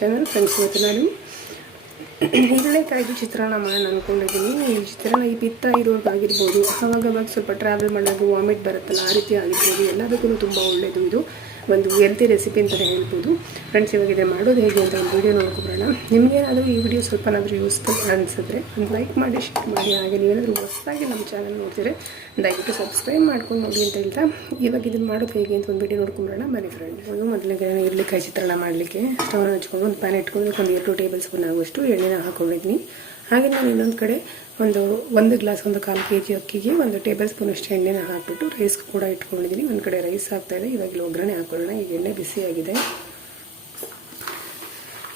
Channel friends. ಇವತ್ತು ನಾನು ಹಿರಳೆಕಾಯ್ದು ಚಿತ್ರಾನ್ನ ಮಾಡೋಣ ಅಂದ್ಕೊಂಡಿದ್ದೀನಿ. ಈ ಚಿತ್ರಾನ್ನ ಈ ಪಿತ್ತ ಇರೋರ್ಗಾಗಿರ್ಬೋದು, ಅವಾಗವಾಗ ಸ್ವಲ್ಪ ಟ್ರಾವೆಲ್ ಮಾಡಿದಾಗ ವಾಮಿಟ್ ಬರುತ್ತಲ್ಲ, ಆ ರೀತಿ ಆಗಿರ್ಬೋದು, ಎಲ್ಲದಕ್ಕೂ ತುಂಬ ಒಳ್ಳೆಯದು. ಇದು ಒಂದು ಹೆಲ್ತಿ ರೆಸಿಪಿ ಅಂತಲೇ ಹೇಳ್ಬೋದು. ಫ್ರೆಂಡ್ಸ್, ಇವಾಗ ಇದೆ ಮಾಡೋದು ಹೇಗೆ ಅಂತ ಒಂದು ವೀಡಿಯೋ ನೋಡ್ಕೊಬರೋಣ. ನಿಮಗೇನಾದರೂ ಈ ವಿಡಿಯೋ ಸ್ವಲ್ಪನಾದರೂ ಯೂಸ್ಫುಲ್ ಅನಿಸಿದ್ರೆ ಒಂದು ಲೈಕ್ ಮಾಡಿ, ಶೇರ್ ಮಾಡಿ. ಹಾಗೆ ನೀವೇನಾದರೂ ಹೊಸದಾಗಿ ನಮ್ಮ ಚಾನಲ್ ನೋಡ್ತೀರಿ ದಯವಿಟ್ಟು ಸಬ್ಸ್ಕ್ರೈಬ್ ಮಾಡ್ಕೊಂಡು ನೋಡಿ ಅಂತ ಹೇಳ್ತಾ ಇವಾಗ ಇದನ್ನು ಮಾಡೋದು ಹೇಗೆ ಅಂತ ಒಂದು ವೀಡಿಯೋ ನೋಡ್ಕೊಂಬರೋಣ ಬನ್ನಿ ಫ್ರೆಂಡ್ಸ್. ಒಂದು ಮೊದಲಿಗೆ ಹಿರಳೆಕಾಯಿ ಚಿತ್ರಾನ್ನ ಮಾಡಲಿಕ್ಕೆ ಸ್ಟವ್ನ ಹಚ್ಕೊಂಡು ಒಂದು ಪ್ಯಾನ್ ಇಟ್ಕೊಂಡು ಒಂದು 2 ಟೇಬಲ್ ಸ್ಪೂನ್ ಆಗುವಷ್ಟು ಎಣ್ಣೆನ ಹಾಕೊಂಡಿದ್ದೀನಿ. ಹಾಗೆ ನಾನು ಇನ್ನೊಂದು ಕಡೆ ಒಂದು ಗ್ಲಾಸ್ 1/4 kg ಅಕ್ಕಿಗೆ 1 ಟೇಬಲ್ ಸ್ಪೂನ್ ಅಷ್ಟು ಎಣ್ಣೆನ ಹಾಕಿಬಿಟ್ಟು ರೈಸ್ ಕೂಡ ಇಟ್ಕೊಂಡಿದ್ದೀನಿ. ಒಂದು ಕಡೆ ರೈಸ್ ಹಾಕ್ತಾಯಿದೆ. ಇವಾಗ ಒಗ್ಗರಣೆ ಹಾಕೊಳ್ಳೋಣ. ಈಗ ಎಣ್ಣೆ ಬಿಸಿಯಾಗಿದೆ.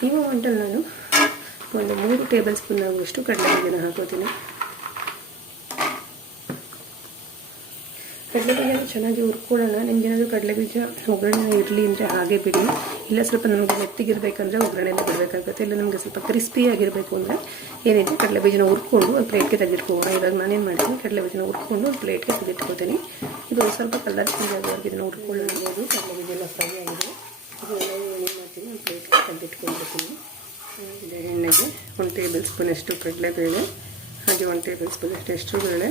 ಈ ಮೊಮೆಂಟಲ್ಲಿ ನಾನು ಒಂದು 3 ಟೇಬಲ್ ಸ್ಪೂನ್ ಆಗುವಷ್ಟು ಕಡಲೆಬೀಜನ ಹಾಕೋತೀನಿ. ಕಡಲೆಬೀಜನ ಚೆನ್ನಾಗಿ ಹುರ್ಕೊಳ್ಳೋಣ. ನಿಮಗೇನಾದರೂ ಕಡಲೆಬೀಜ ಒಗ್ಗರಣೆ ಇರಲಿ ಅಂದರೆ ಹಾಗೆ ಬಿಡಿ. ಇಲ್ಲ ಸ್ವಲ್ಪ ನಮಗೆ ಮೆತ್ತಿಗಿರಬೇಕಂದ್ರೆ ಒಗ್ಗರಣೆನ ಬಿಡಬೇಕಾಗುತ್ತೆ. ಇಲ್ಲ ನಮಗೆ ಸ್ವಲ್ಪ ಕ್ರಿಸ್ಪಿಯಾಗಿರಬೇಕು ಅಂದರೆ ಏನಿದೆ ಕಡಲೆಬೀಜನ ಹುರ್ಕೊಂಡು ಒಂದು ಪ್ಲೇಟ್ಗೆ ತೆಗೆದಿಟ್ಕೊಳ್ಳೋಣ. ಇವಾಗ ನಾನೇನು ಮಾಡ್ತೀನಿ, ಕಡಲೆಬೀಜನ ಹುರ್ಕೊಂಡು ಒಂದು ಪ್ಲೇಟ್ಗೆ ತೆಗೆದಿಟ್ಕೊತೀನಿ. ಇದು ಸ್ವಲ್ಪ ಕಲರ್ ಚೇಂಜ್ ಆಗೋವರೆಗೆ ಇದನ್ನು ಹುರ್ಕೊಳ್ಳೋದು. ಕಡಲೆಬೀಜ ಎಲ್ಲ ಫ್ರೈ ಆಗಿದೆ. ಇದೆಲ್ಲ ಏನು ಮಾಡ್ತೀನಿ, ಒಂದು ಪ್ಲೇಟ್ಗೆ ತೆಗೆದಿಟ್ಕೊಂಡಿರ್ತೀನಿ. ಎಣ್ಣೆಗೆ 1 ಟೇಬಲ್ ಸ್ಪೂನ್ ಅಷ್ಟು ಕಡಲೆಬೇಳೆ, ಹಾಗೆ 1 ಟೇಬಲ್ ಸ್ಪೂನ್ ಅಷ್ಟು ಹೆಸರುಬೇಳೆ,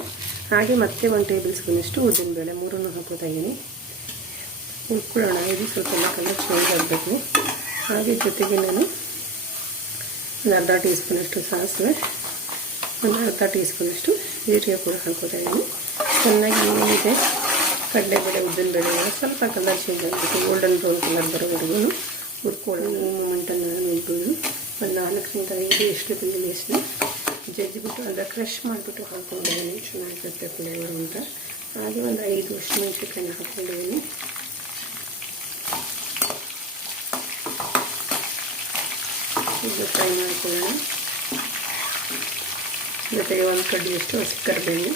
ಹಾಗೆ ಮತ್ತೆ 1 ಟೇಬಲ್ ಸ್ಪೂನ್ ಅಷ್ಟು ಉದ್ದಿನಬೇಳೆ, 3 ಹಾಕೋತಾ ಇದ್ದೀನಿ. ಹುರ್ಕೊಳ್ಳೋಣ. ಇದು ಸ್ವಲ್ಪ ಕಲರ್ ಚೇಂಜ್ ಆಗಬೇಕು. ಹಾಗೆ ಜೊತೆಗೆ ನಾನು ಒಂದು ಅರ್ಧ ಟೀ ಸ್ಪೂನ್ ಅಷ್ಟು ಸಾಸಿವೆ, ಒಂದು ಅರ್ಧ ಟೀ ಸ್ಪೂನ್ ಅಷ್ಟು ಜೀರಿಗೆ ಕೂಡ ಹಾಕೋತಾ ಇದ್ದೀನಿ. ಚೆನ್ನಾಗಿ ಏನಿದೆ ಕಡಲೆಬೇಳೆ ಉದ್ದಿನಬೇಳೆ ಸ್ವಲ್ಪ ಕಲರ್ ಚೇಂಜ್ ಆಗಬೇಕು. ಗೋಲ್ಡನ್ ಬ್ರೌನ್ ಕಲರ್ ಬರೋವರೆಗೂ ಹುರ್ಕೊಳ್ಳೋಣ. ಈ ಮೊಮೆಂಟನ್ನು ನಾನು ನೋಡ್ಬೋದು ಒಂದು 4ರಿಂದ 5 ಎಷ್ಟು ಬೆಳ್ಳುಳ್ಳಿ ಎಷ್ಟು ಜಜ್ಜಿಬಿಟ್ಟು ಅಂದರೆ ಕ್ರಷ್ ಮಾಡಿಬಿಟ್ಟು ಹಾಕ್ಕೊಂಡಿದ್ದೀನಿ. ಚೆನ್ನಾಗಿರುತ್ತೆ ಫ್ಲೇವರ್ ಅಂತ. ಹಾಗೆ ಒಂದು 5 ಹಸಿಮೆಣಸಿನಕಾಯಿ ಹಾಕ್ಕೊಂಡಿದ್ದೀನಿ. ಇದು ಫ್ರೈ ಮಾಡ್ಕೊಳ್ಳೋಣ. ಜೊತೆಗೆ 1 ಕಡ್ಡಿಯಷ್ಟು ಹಸಿ ಕರಿಬೇವು,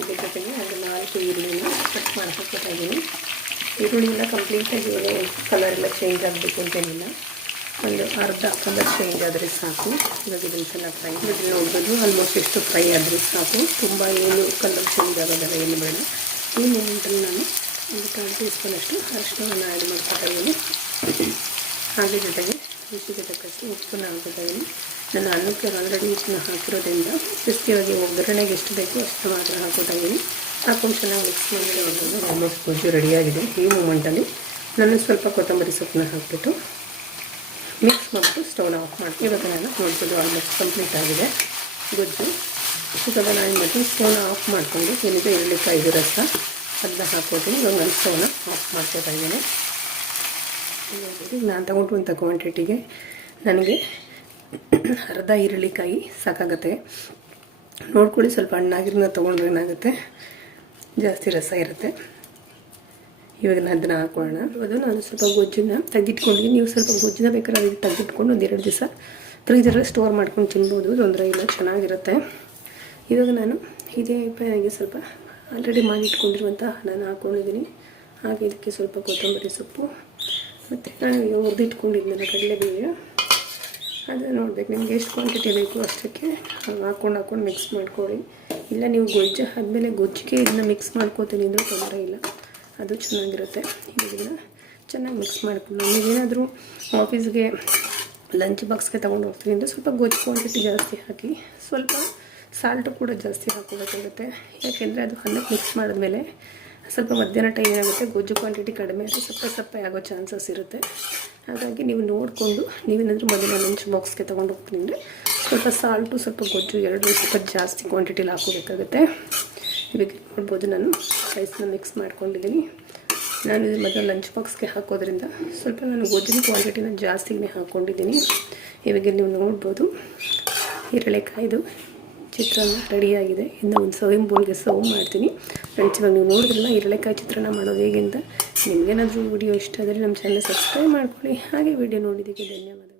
ಇದ್ರ ಜೊತೆಗೆ ಒಂದು 4 ಈರುಳ್ಳಿನ ಕಟ್ ಮಾಡಿ ಹಾಕ್ತಾ ಇದ್ದೀನಿ. ಈರುಳ್ಳಿ ಎಲ್ಲ ಕಂಪ್ಲೀಟಾಗಿ ಕಲರ್ ಎಲ್ಲ ಚೇಂಜ್ ಆಗಬೇಕು ಅಂತೇನಿಲ್ಲ, ಒಂದು ಅರ್ಧ ಕಲರ್ ಚೇಂಜ್ ಆದರೆ ಸಾಕು. ಇವಾಗ ಇದನ್ನು ಚೆನ್ನಾಗಿ ಫ್ರೈ ಇದನ್ನು ನೋಡ್ಬೋದು. ಆಲ್ಮೋಸ್ಟ್ ಎಷ್ಟು ಫ್ರೈ ಆದರೆ ಸಾಕು, ತುಂಬ ಏನು ಕಲರ್ ಚೇಂಜ್ ಆಗೋದಲ್ಲ, ಏನು ಬೇಡ. ಈ ಮೊಮೆಂಟಲ್ಲಿ ನಾನು ಒಂದು 1 ಟೀ ಸ್ಪೂನ್ ಅಷ್ಟು ಅರಿಶಿಣವನ್ನು ಆ್ಯಡ್ ಮಾಡ್ಕೊತಾ ಇದ್ದೀನಿ. ಹಾಗೆ ಜೊತೆಗೆ ರುಚಿಗೆ ತಕ್ಕಷ್ಟು ಉಪ್ಪನ್ನ ಹಾಕೋತಾ ಇದ್ದೀನಿ. ನಾನು ಅನ್ನಕ್ಕೆ ಆಲ್ರೆಡಿ ಉಪ್ಪನ್ನ ಹಾಕಿರೋದ್ರಿಂದ ಕ್ರಿಸ್ಪಿಯಾಗಿ ಒಗ್ಗರಣೆಗೆ ಎಷ್ಟು ಬೇಕೋ ಅಷ್ಟು ಮಾತ್ರ ಹಾಕೋತಾ ಇದ್ದೀನಿ. ಹಾಕೊಂಡು ಚೆನ್ನಾಗಿ ಮಿಕ್ಸ್ ಮಾಡಿ ನೋಡ್ಬೋದು. ಆಲ್ಮೋಸ್ಟ್ ಗೊಜ್ಜು ರೆಡಿಯಾಗಿದೆ. ಈ ಮೂಮೆಂಟಲ್ಲಿ ನಾನು ಸ್ವಲ್ಪ ಕೊತ್ತಂಬರಿ ಸೊಪ್ಪನ್ನ ಹಾಕಿಬಿಟ್ಟು ಮಿಕ್ಸ್ ಮಾಡಿಬಿಟ್ಟು ಸ್ಟವ್ನ ಆಫ್ ಮಾಡ್ತೀನಿ. ಇವಾಗ ನಾನು ನೋಡ್ಬೋದು ಆಲ್ಮೋಸ್ಟ್ ಕಂಪ್ಲೀಟ್ ಆಗಿದೆ ಗೊಜ್ಜು. ಇವಾಗ ನಾನು ಏನು ಮಾಡ್ತೀನಿ, ಸ್ಟವ್ನ ಆಫ್ ಮಾಡಿಕೊಂಡು ಏನಿದೆ ಹಿರಳೆಕಾಯ್ದು ರಸ ಅದನ್ನ ಹಾಕ್ಕೊತೀನಿ. ಇವಾಗ ನಾನು ಸ್ಟವ್ನ ಆಫ್ ಮಾಡ್ಕೊತಾ ಇದ್ದೀನಿ. ನಾನು ತಗೊಂಡಿರುವಂಥ ಕ್ವಾಂಟಿಟಿಗೆ ನನಗೆ ಅರ್ಧ ಹಿರಳೆಕಾಯಿ ಸಾಕಾಗುತ್ತೆ. ನೋಡ್ಕೊಳ್ಳಿ, ಸ್ವಲ್ಪ ಹಣ್ಣಾಗಿರೋದನ್ನ ತೊಗೊಂಡ್ರೆ ಏನಾಗುತ್ತೆ, ಜಾಸ್ತಿ ರಸ ಇರುತ್ತೆ. ಇವಾಗ ನಾನು ಅದನ್ನು ಹಾಕೊಳ್ಳೋಣ. ಅದು ನಾನು ಸ್ವಲ್ಪ ಗೊಜ್ಜನ್ನು ತೆಗೆದಿಟ್ಕೊಂಡಿದ್ದೀನಿ. ನೀವು ಸ್ವಲ್ಪ ಗೊಜ್ಜನ್ನ ಬೇಕಾದ್ರೆ ಅದಕ್ಕೆ ತೆಗೆದಿಟ್ಕೊಂಡು 1-2 ದಿವಸ ಫ್ರೀಜರಲ್ಲಿ ಸ್ಟೋರ್ ಮಾಡ್ಕೊಂಡು ತಿನ್ಬೋದು, ತೊಂದರೆ ಇಲ್ಲ, ಚೆನ್ನಾಗಿರುತ್ತೆ. ಇವಾಗ ನಾನು ಇದೇ ಪ್ಯಾನಿಗೆ ಸ್ವಲ್ಪ ಆಲ್ರೆಡಿ ಮಾಡಿಟ್ಕೊಂಡಿರುವಂಥ ನಾನು ಹಾಕ್ಕೊಂಡಿದ್ದೀನಿ. ಹಾಗೆ ಇದಕ್ಕೆ ಸ್ವಲ್ಪ ಕೊತ್ತಂಬರಿ ಸೊಪ್ಪು ಮತ್ತು ನಾನು ಈಗ ಹುರಿದಿಟ್ಕೊಂಡಿದ್ನಲ್ಲ ಕಡಲೆಬೀಜ, ಅದನ್ನು ನೋಡಬೇಕು ನಿಮಗೆ ಎಷ್ಟು ಕ್ವಾಂಟಿಟಿ ಬೇಕು ಅಷ್ಟಕ್ಕೆ ಹಾಕ್ಕೊಂಡು ಮಿಕ್ಸ್ ಮಾಡ್ಕೊಳ್ಳಿ. ಇಲ್ಲ ನೀವು ಗೊಜ್ಜು ಆದಮೇಲೆ ಗೊಜ್ಜಿಗೆ ಇದನ್ನ ಮಿಕ್ಸ್ ಮಾಡ್ಕೋತೀನಿ ಅಂದರೂ ತೊಂದರೆ ಇಲ್ಲ, ಅದು ಚೆನ್ನಾಗಿರುತ್ತೆ. ಇದನ್ನು ಚೆನ್ನಾಗಿ ಮಿಕ್ಸ್ ಮಾಡ್ಕೊಂಡು ನೀವೇನಾದರೂ ಆಫೀಸ್ಗೆ ಲಂಚ್ ಬಾಕ್ಸ್ಗೆ ತೊಗೊಂಡು ಹೋಗ್ತೀನಿ ಅಂದರೆ ಸ್ವಲ್ಪ ಗೊಜ್ಜು ಕ್ವಾಂಟಿಟಿ ಜಾಸ್ತಿ ಹಾಕಿ, ಸ್ವಲ್ಪ ಸಾಲ್ಟು ಕೂಡ ಜಾಸ್ತಿ ಹಾಕೋಬೇಕಾಗುತ್ತೆ. ಯಾಕೆಂದರೆ ಅದು ಅನ್ನಕ್ಕೆ ಮಿಕ್ಸ್ ಮಾಡಿದ್ಮೇಲೆ ಸ್ವಲ್ಪ ಮಧ್ಯಾಹ್ನ ಟೈಮ್ ಏನಾಗುತ್ತೆ, ಗೊಜ್ಜು ಕ್ವಾಂಟಿಟಿ ಕಡಿಮೆ ಆದರೆ ಸಪ್ಪೆ ಆಗೋ ಚಾನ್ಸಸ್ ಇರುತ್ತೆ. ಹಾಗಾಗಿ ನೀವು ನೋಡಿಕೊಂಡು ನೀವೇನಾದರೂ ಮೊದಲ ಲಂಚ್ ಬಾಕ್ಸ್ಗೆ ತೊಗೊಂಡು ಹೋಗ್ತೀನಿ ಅಂದರೆ ಸ್ವಲ್ಪ ಸಾಲ್ಟು ಸ್ವಲ್ಪ ಗೊಜ್ಜು ಎರಡು ಸ್ವಲ್ಪ ಜಾಸ್ತಿ ಕ್ವಾಂಟಿಟಿಲಿ ಹಾಕೋಬೇಕಾಗುತ್ತೆ. ಇವಾಗ ನೋಡ್ಬೋದು ನಾನು ರೈಸ್ನ ಮಿಕ್ಸ್ ಮಾಡ್ಕೊಂಡಿದ್ದೀನಿ. ನಾನು ಇದು ಮೊದಲು ಲಂಚ್ ಬಾಕ್ಸ್ಗೆ ಹಾಕೋದ್ರಿಂದ ಸ್ವಲ್ಪ ನಾನು ಗೊಜ್ಜಿನ ಕ್ವಾಂಟಿಟಿನ ಜಾಸ್ತಿನೇ ಹಾಕ್ಕೊಂಡಿದ್ದೀನಿ. ಇವಾಗ ನೀವು ನೋಡ್ಬೋದು ಹಿರಳೆಕಾಯ್ದು ಚಿತ್ರಾನ್ನ ರೆಡಿಯಾಗಿದೆ. ಇನ್ನು ಒಂದು ಸರ್ವಿಂಗ್ ಬೌಲ್ಗೆ ಸರ್ವ್ ಮಾಡ್ತೀನಿ. ಫ್ರೆಂಡ್ಸ್, ಇವಾಗ ನೀವು ನೋಡಿದ್ರಲ್ಲ ಹಿರಳೆಕಾಯಿ ಚಿತ್ರಾನ್ನ ಮಾಡೋದು ಹೇಗೆ ಅಂತ. ನಿಮಗೇನಾದರೂ ವಿಡಿಯೋ ಇಷ್ಟ ಆದರೆ ನಮ್ಮ ಚಾನಲ್ ಸಬ್ಸ್ಕ್ರೈಬ್ ಮಾಡ್ಕೊಳ್ಳಿ. ಹಾಗೆ ವಿಡಿಯೋ ನೋಡಿದ್ದಕ್ಕೆ ಧನ್ಯವಾದ.